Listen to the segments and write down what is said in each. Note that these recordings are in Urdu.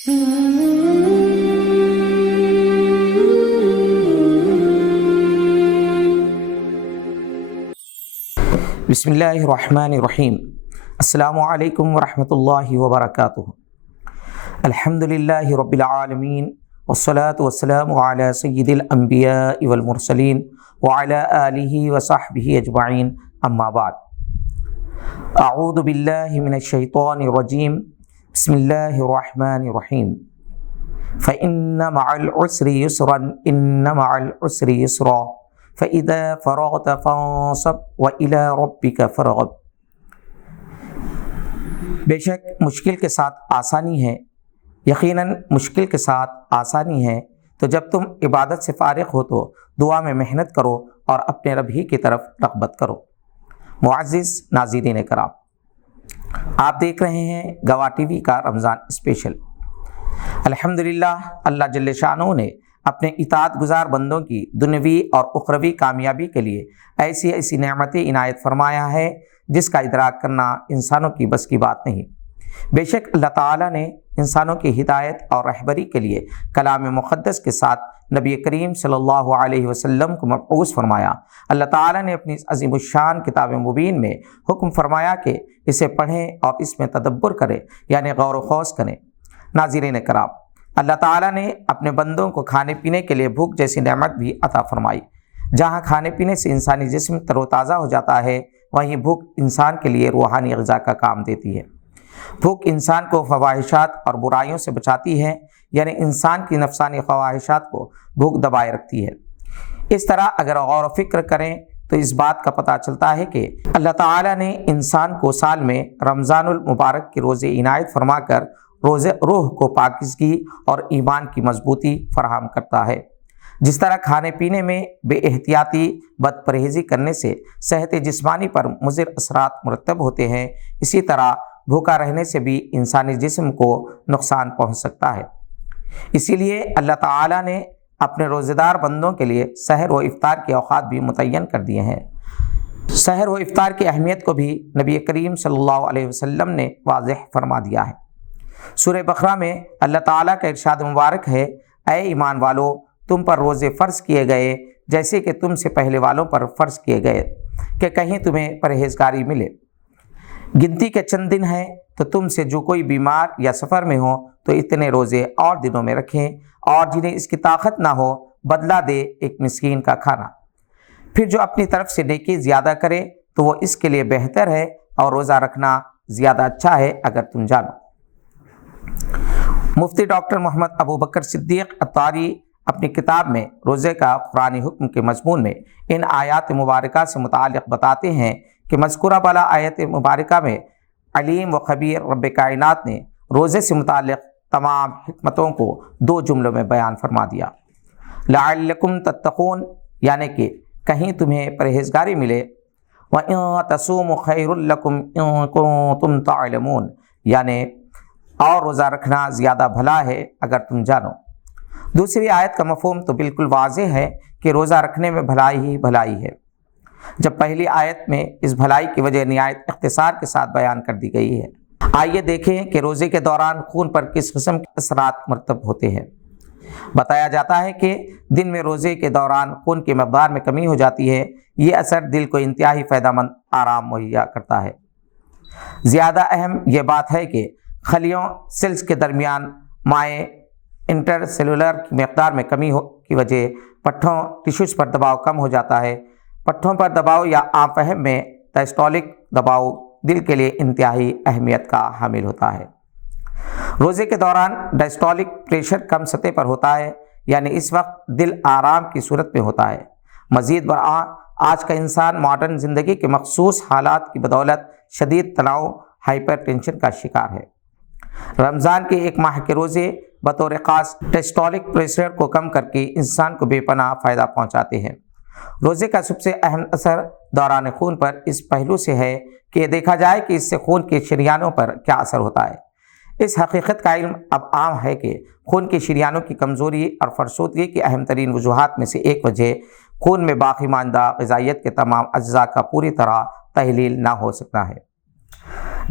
بسم اللہ الرحمن الرحیم۔ السلام علیکم ورحمۃ اللہ وبرکاتہ۔ الحمد للہ رب العالمین والصلاة والسلام علی سید الانبیاء والمرسلین وعلی آلہ وصحبہ اجمعین، اما بعد۔ اعوذ باللہ من الشیطان الرجیم، بسم اللہ الرحمن الرحیم۔ فإن مع العسر یسرا ان مع العسر یسرا فَإِذَا فَرَغْتَ فَانصَبْ وَإِلَىٰ رَبِّكَ فَارْغَب۔ بے شک مشکل کے ساتھ آسانی ہے، یقیناً مشکل کے ساتھ آسانی ہے، تو جب تم عبادت سے فارغ ہو تو دعا میں محنت کرو اور اپنے رب ہی کی طرف رغبت کرو۔ معزز ناظرین کرام، آپ دیکھ رہے ہیں گواہ ٹی وی کا رمضان اسپیشل۔ الحمدللہ، اللہ جل شانہ نے اپنے اطاعت گزار بندوں کی دنیوی اور اخروی کامیابی کے لیے ایسی نعمتیں عنایت فرمایا ہے جس کا ادراک کرنا انسانوں کی بس کی بات نہیں۔ بے شک اللہ تعالیٰ نے انسانوں کی ہدایت اور رہبری کے لیے کلام مقدس کے ساتھ نبی کریم صلی اللہ علیہ وسلم کو مبعوث فرمایا۔ اللہ تعالیٰ نے اپنی عظیم الشان کتاب مبین میں حکم فرمایا کہ اسے پڑھیں اور اس میں تدبر کریں، یعنی غور و خوض کریں۔ ناظرین کرام، اللہ تعالیٰ نے اپنے بندوں کو کھانے پینے کے لیے بھوک جیسی نعمت بھی عطا فرمائی۔ جہاں کھانے پینے سے انسانی جسم تر و تازہ ہو جاتا ہے، وہیں بھوک انسان کے لیے روحانی غذا کا کام دیتی ہے۔ بھوک انسان کو فواہشات اور برائیوں سے بچاتی ہے، یعنی انسان کی نفسانی خواہشات کو بھوک دبائے رکھتی ہے۔ اس طرح اگر غور و فکر کریں تو اس بات کا پتہ چلتا ہے کہ اللہ تعالیٰ نے انسان کو سال میں رمضان المبارک کے روزے عنایت فرما کر روح کو پاکیزگی اور ایمان کی مضبوطی فراہم کرتا ہے۔ جس طرح کھانے پینے میں بے احتیاطی بد پرہیزی کرنے سے صحت جسمانی پر مضر اثرات مرتب ہوتے ہیں، اسی طرح بھوکا رہنے سے بھی انسانی جسم کو نقصان پہنچ سکتا ہے۔ اسی لیے اللہ تعالیٰ نے اپنے روزہ دار بندوں کے لیے سحر و افطار کے اوقات بھی متعین کر دیے ہیں۔ سحر و افطار کی اہمیت کو بھی نبی کریم صلی اللہ علیہ وسلم نے واضح فرما دیا ہے۔ سورہ بقرہ میں اللہ تعالیٰ کا ارشاد مبارک ہے، اے ایمان والو، تم پر روزے فرض کیے گئے جیسے کہ تم سے پہلے والوں پر فرض کیے گئے، کہ کہیں تمہیں پرہیزگاری ملے۔ گنتی کے چند دن ہیں، تو تم سے جو کوئی بیمار یا سفر میں ہو تو اتنے روزے اور دنوں میں رکھیں، اور جنہیں اس کی طاقت نہ ہو بدلہ دے ایک مسکین کا کھانا۔ پھر جو اپنی طرف سے نیکی زیادہ کرے تو وہ اس کے لیے بہتر ہے، اور روزہ رکھنا زیادہ اچھا ہے اگر تم جانو۔ مفتی ڈاکٹر محمد ابو بکر صدیق عطاری اپنی کتاب میں روزے کا قرآنی حکم کے مضمون میں ان آیات مبارکہ سے متعلق بتاتے ہیں کہ مذکورہ بالا آیت مبارکہ میں علیم و خبیر رب کائنات نے روزے سے متعلق تمام حکمتوں کو دو جملوں میں بیان فرما دیا۔ لعلکم تتقون، یعنی کہ کہیں تمہیں پرہیزگاری ملے، وَإِن تَصُومُوا خَيْرٌ لَكُمْ إِن كُنتُمْ تَعْلَمُونَ، یعنی اور روزہ رکھنا زیادہ بھلا ہے اگر تم جانو۔ دوسری آیت کا مفہوم تو بالکل واضح ہے کہ روزہ رکھنے میں بھلائی ہی بھلائی ہے، جب پہلی آیت میں اس بھلائی کی وجہ نہایت اختصار کے ساتھ بیان کر دی گئی ہے۔ آئیے دیکھیں کہ روزے کے دوران خون پر کس قسم کے اثرات مرتب ہوتے ہیں۔ بتایا جاتا ہے کہ دن میں روزے کے دوران خون کی مقدار میں کمی ہو جاتی ہے۔ یہ اثر دل کو انتہائی فائدہ مند آرام مہیا کرتا ہے۔ زیادہ اہم یہ بات ہے کہ خلیوں سیلز کے درمیان مائع انٹر سیلولر کی مقدار میں کمی کی وجہ پٹھوں ٹیشوز پر دباؤ کم ہو جاتا ہے۔ پٹھوں پر دباؤ یا عام فہم میں ڈائسٹولک دباؤ دل کے لیے انتہائی اہمیت کا حامل ہوتا ہے۔ روزے کے دوران ڈائسٹولک پریشر کم سطح پر ہوتا ہے، یعنی اس وقت دل آرام کی صورت میں ہوتا ہے۔ مزید برآں آج کا انسان ماڈرن زندگی کے مخصوص حالات کی بدولت شدید تناؤ، ہائپر ٹینشن کا شکار ہے۔ رمضان کے ایک ماہ کے روزے بطور خاص ڈائسٹولک پریشر کو کم کر کے انسان کو بے پناہ فائدہ پہنچاتے ہیں۔ روزے کا سب سے اہم اثر دوران خون پر اس پہلو سے ہے کہ دیکھا جائے کہ اس سے خون کے شریانوں پر کیا اثر ہوتا ہے۔ اس حقیقت کا علم اب عام ہے کہ خون کے شریانوں کی کمزوری اور فرسودگی کی اہم ترین وجوہات میں سے ایک وجہ خون میں باقی ماندہ غذائیت کے تمام اجزاء کا پوری طرح تحلیل نہ ہو سکتا ہے۔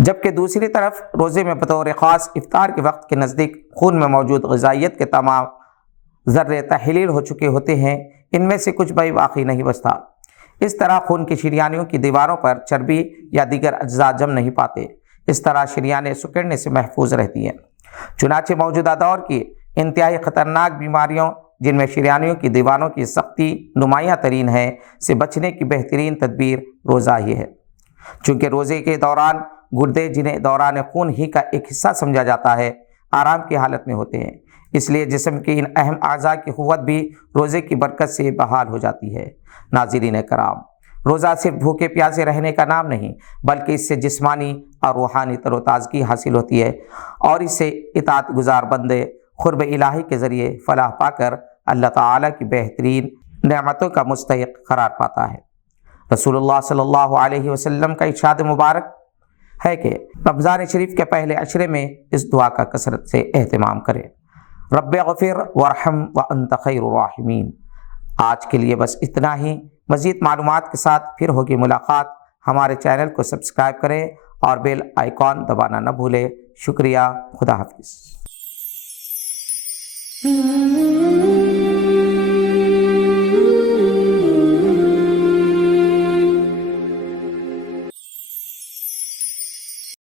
جبکہ دوسری طرف روزے میں بطور خاص افطار کے وقت کے نزدیک خون میں موجود غذائیت کے تمام ذرے تحلیل ہو چکے ہوتے ہیں، ان میں سے کچھ بھی باقی نہیں بچتا۔ اس طرح خون کی شریانیوں کی دیواروں پر چربی یا دیگر اجزاء جم نہیں پاتے، اس طرح شریانیں سکڑنے سے محفوظ رہتی ہیں۔ چنانچہ موجودہ دور کی انتہائی خطرناک بیماریوں، جن میں شریانیوں کی دیواروں کی سختی نمایاں ترین ہے، سے بچنے کی بہترین تدبیر روزہ ہی ہے۔ چونکہ روزے کے دوران گردے، جنہیں دوران خون ہی کا ایک حصہ سمجھا جاتا ہے، آرام کی حالت میں ہوتے ہیں، اس لیے جسم کی ان اہم اعضاء کی قوت بھی روزے کی برکت سے بحال ہو جاتی ہے۔ ناظرین کرام، روزہ صرف بھوکے پیاسے رہنے کا نام نہیں، بلکہ اس سے جسمانی اور روحانی تر و تازگی حاصل ہوتی ہے، اور اس سے اطاعت گزار بندے قرب الہی کے ذریعے فلاح پا کر اللہ تعالیٰ کی بہترین نعمتوں کا مستحق قرار پاتا ہے۔ رسول اللہ صلی اللہ علیہ وسلم کا ارشاد مبارک ہے کہ رمضان شریف کے پہلے عشرے میں اس دعا کا کثرت سے اہتمام کریں، رب اغفر وارحم وانت خیر الراحمین۔ آج کے لیے بس اتنا ہی، مزید معلومات کے ساتھ پھر ہوگی ملاقات۔ ہمارے چینل کو سبسکرائب کریں اور بیل آئیکن دبانا نہ بھولیں۔ شکریہ، خدا حافظ۔